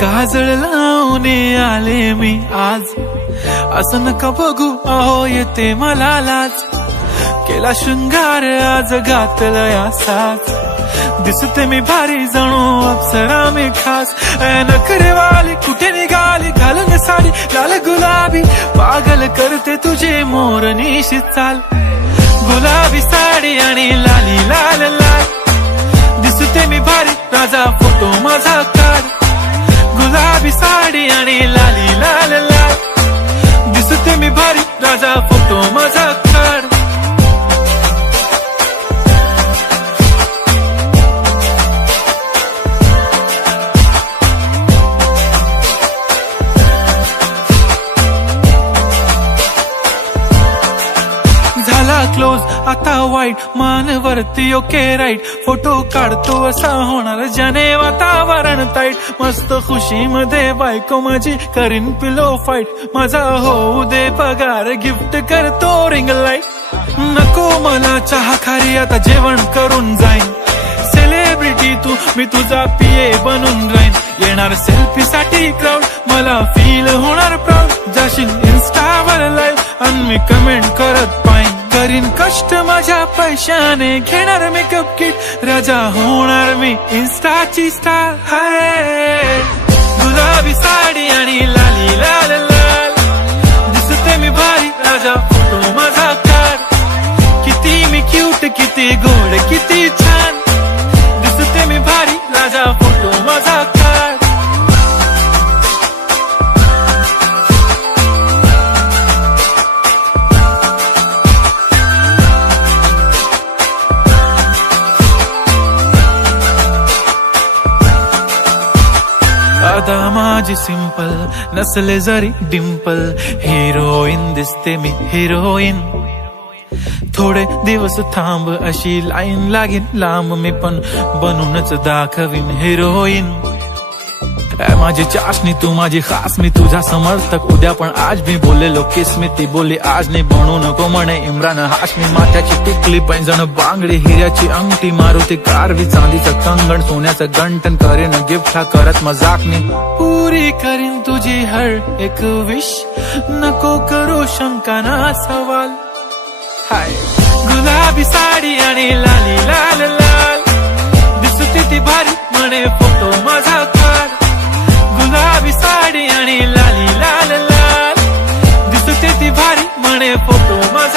काजळ लावून आले मी आज, असं नका बघू अहो येते मला लाज. केला शृंगार आज घातलंय असाच, दिसते मी भारी जणू अप्सरा मी खास. नखरेवाली कुठे निघाली घालून साडी लाल गुलाबी, पागल करते तुझे मोरनीशी चाल. गुलाबी साडी आणि लाली लाल लाल, दिसते मी भारी राजा फोटो माझा काढ. गुलाबी साडी आणि लाली लाल लाल, दिसते मी भारी राजा फोटो माझा काढ. झाला क्लोज आता वाईट, मान वरती ओके राईट. फोटो काढतो असा होणार ज्याने वातावरण ताईट. मस्त खुशी मध्ये बायको माझी करीन पिलो फाईट. माझा होऊ दे पगार गिफ्ट करतो रिंग लाईट. नको मला चहा खारी आता जेवण करून जाईन. सेलिब्रिटी तू मी तुझा पीए बनून राहीन. येणार सेल्फी साठी क्राऊड मला फील होणार प्राऊड. जाशील इन्स्टावर लाईव्ह आणि मी कमेंट करत पाईन. करीन कष्ट माझ्या पैशाने घेणार मेकअप किट. राजा होणार मी इन्स्टाची स्टार. हाय गुलाबी साडी आणि लाली लाल लाल, दिसते मी भारी राजा फोटो माझा काढ. किती मी क्यूट किती गोड किती छान, दिसते मी भारी राजा फोटो माझा काढ. आता माझी सिंपल नसले जरी डिंपल, हिरोईन दिसते मी हिरोईन. थोडे दिवस थांब अशी लाईन लागेल लांब, मी पण बनूनच दाखवीन हिरोईन. माझी चाशनी तू माझी खास, मी तुझा समर्थक उद्या पण आज. मी बोललेलो किस मी ती बोली आज नाही. बनू नको म्हणे इम्रान हाशमी. माथ्याची टिकली पैंजण बांगडी, हिऱ्याची अंगठी, मारुती कारवी, चांदीचं कंगण, सोन्याचं गंटन. करेन गिफ्ट हा करत मजाकनी. पुरी करीन तुझी हर एक विश, नको करू शंका ना सवाल. हाय गुलाबी साडी आणि लाली लाल लाल, दिसते ती भारी म्हणे फोटो माझा काढ. गुलाबी साडी आणि लाली लाल लाल, दिसते ती भारी म्हणे फोटो माझा